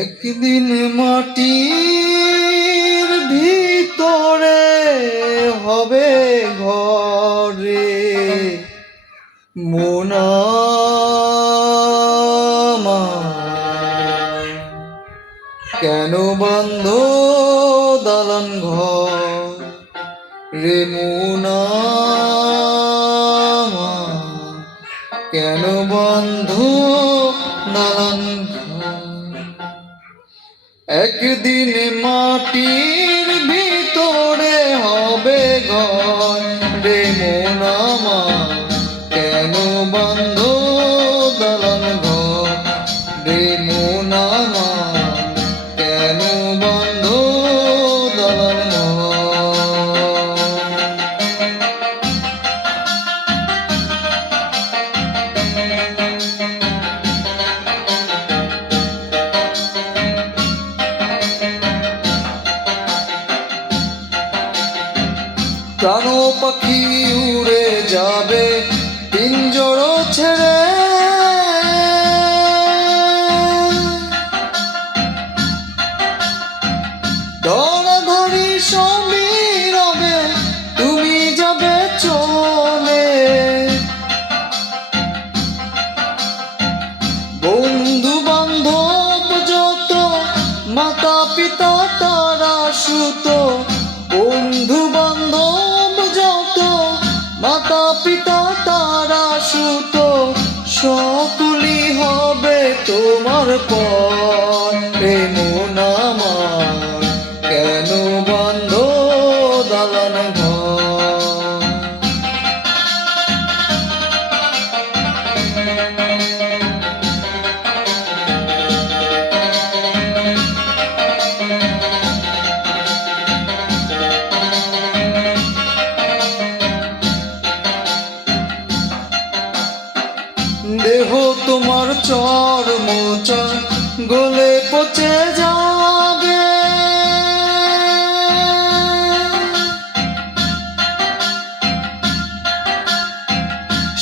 একদিন মাটির ভিতরে হবে ঘরে মন আমার। কেন বন্ধ দালান ঘর রে মন আমার? কেন বন্ধ দালান ঘর? একদিন মাটির ভিতরে হবে ঘর রে মন আমার। কেন বন্ধ দালান ঘর রে মন আমার? কেন বন্ধ দালান ঘর? প্রাণ পাখি উড়ে যাবে পিঞ্জর ছেড়ে, ধরাধরি সবই রবে তুমি যাবে চলে। বন্ধু বান্ধব যত মাতা পিতা তারা সুত, বন্ধু বান্ধব যত মাতা পিতা তারা সুত, সকলই হবে তোমার পর রে মন আমার। কেন বন্ধ দালান ঘর? দেহ তোমার চর্ম গলে পচে যাবে,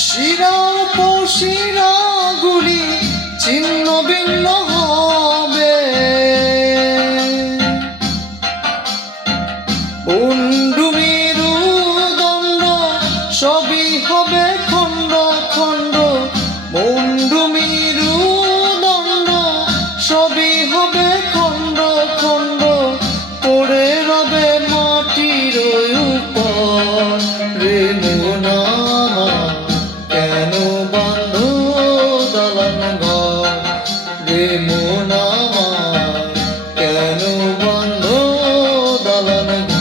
শিরা উপশিরা গুলি ছিন্ন ভিন্ন হবে। বন্ধু মেরুদণ্ড সবই হবে খণ্ড খণ্ড, বন্ধু মেরুদণ্ড সবই হবে খণ্ড খণ্ড, পড়ে রবে মাটির উপর রে মন আমার। কেন বন্ধ দালান ঘর রে মন আমার? কেন বন্ধ দালান ঘর?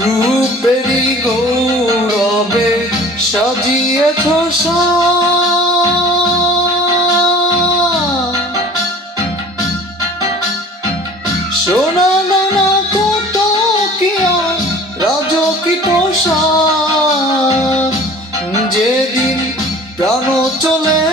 রূপেরই গৌরবে সাজিয়েছ সোনা দানা কত কি আর রাজকীয় পোশাক। যেদিন প্রাণ চলে